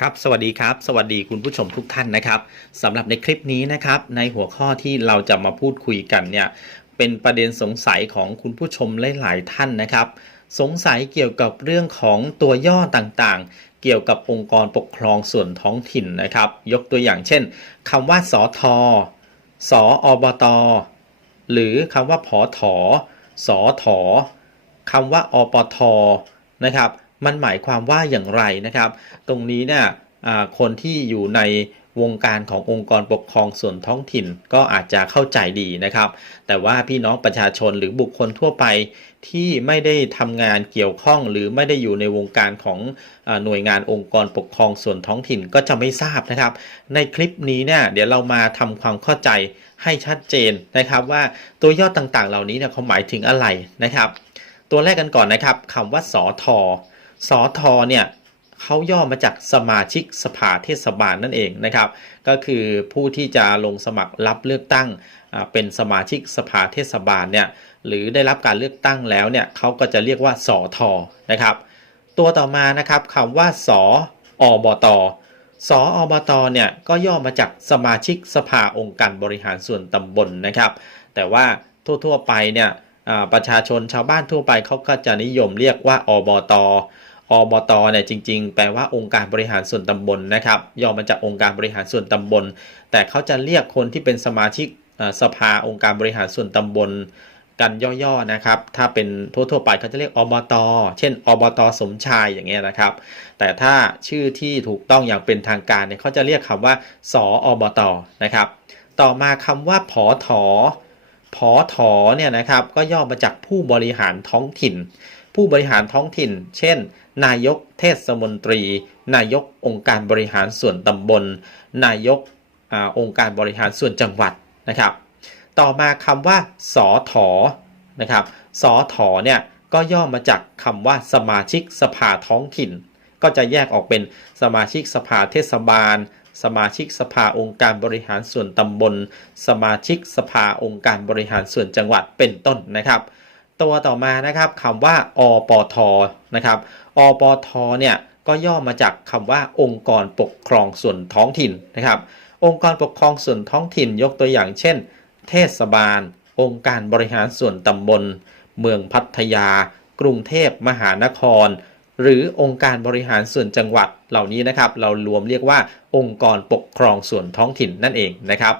ครับสวัสดีครับ สวัสดีคุณผู้ชมทุกท่านนะครับสำหรับในคลิปนี้นะครับ ในหัวข้อที่เราจะมาพูดคุยกันเนี่ยเป็นประเด็นสงสัยของคุณผู้ชมหลาย ๆ ท่านนะครับ สงสัยเกี่ยวกับเรื่องของตัวย่อต่างๆ เกี่ยวกับองค์กรปกครองส่วนท้องถิ่นนะครับ ยกตัวอย่างเช่นคำว่าสอทอสออบต หรือคำว่าผอถอสอถอคำว่าอปทนะครับ มันหมายความว่าอย่างไรนะครับ ตรงนี้เนี่ยคนที่อยู่ในวงการขององค์กรปกครองส่วนท้องถิ่นก็อาจจะเข้าใจดีนะครับ แต่ว่าพี่น้องประชาชนหรือบุคคลทั่วไปที่ไม่ได้ทำงานเกี่ยวข้องหรือไม่ได้อยู่ในวงการของอหน่วยงานองค์กรปกครองส่วนท้องถิ่นก็จะไม่ทราบนะครับ ในคลิปนี้เนี่ยเดี๋ยวเรามาทำความเข้าใจให้ชัดเจนนะครับ ว่าตัวย่อต่างๆ เหล่านี้เนี่ยเขาหมายถึงอะไรนะครับ ตัวแรกกันก่อนนะครับคำว่าสอทอ สอทอเนี่ยเขาย่อมาจากสมาชิกสภาเทศบาลนั่นเองนะครับ ก็คือผู้ที่จะลงสมัครรับเลือกตั้งเป็นสมาชิกสภาเทศบาลเนี่ยหรือได้รับการเลือกตั้งแล้วเนี่ยเขาก็จะเรียกว่าสอทอนะครับ ตัวต่อมานะครับคำว่าสออบตสออบตเนี่ยก็ย่อมาจากสมาชิกสภาองค์การบริหารส่วนตำบลนะครับ แต่ว่าทั่วๆไปเนี่ยประชาชนชาวบ้านทั่วไปเขาก็จะนิยมเรียกว่าอบตอ อบตเนี่ยจริง ๆ แปลว่าองค์การบริหารส่วนตำบลนะครับย่อมาจากองค์การบริหารส่วนตำบล แต่เขาจะเรียกคนที่เป็นสมาชิกสภาองค์การบริหารส่วนตำบลกันย่อๆนะครับ ถ้าเป็นทั่วๆไปเขาจะเรียกอบต เช่น อบต สมชายอย่างเงี้ยนะครับ แต่ถ้าชื่อที่ถูกต้องอย่างเป็นทางการเนี่ยเขาจะเรียกคำว่า สออบต นะครับ ต่อมาคำว่าผอถอผอถอเนี่ยนะครับ ก็ย่อมาจากผู้บริหารท้องถิ่น ผู้บริหารท้องถิ่น เช่น นายกเทศมนตรี นายกองค์การบริหารส่วนตำบล นายกอองค์การบริหารส่วนจังหวัดนะครับ ต่อมาคำว่าสอถอนะครับสอถอเนี่ยก็ย่อมาจากคำว่าสมาชิกสภาท้องถิ่น ก็จะแยกออกเป็นสมาชิกสภาเทศบาล สมาชิกสภาองค์การบริหารส่วนตำบล สมาชิกสภาองค์การบริหารส่วนจังหวัดเป็นต้นนะครับ ตัวต่อมานะครับคำว่าอปทนะครับอปทเนี่ยก็ย่อมาจากคำว่าองค์กรปกครองส่วนท้องถิ่นนะครับ องค์กรปกครองส่วนท้องถิ่นยกตัวอย่างเช่น เทศบาล องค์การบริหารส่วนตำบล เมืองพัทยา กรุงเทพมหานคร หรือองค์การบริหารส่วนจังหวัดเหล่านี้นะครับ เรารวมเรียกว่าองค์กรปกครองส่วนท้องถิ่นนั่นเองนะครับ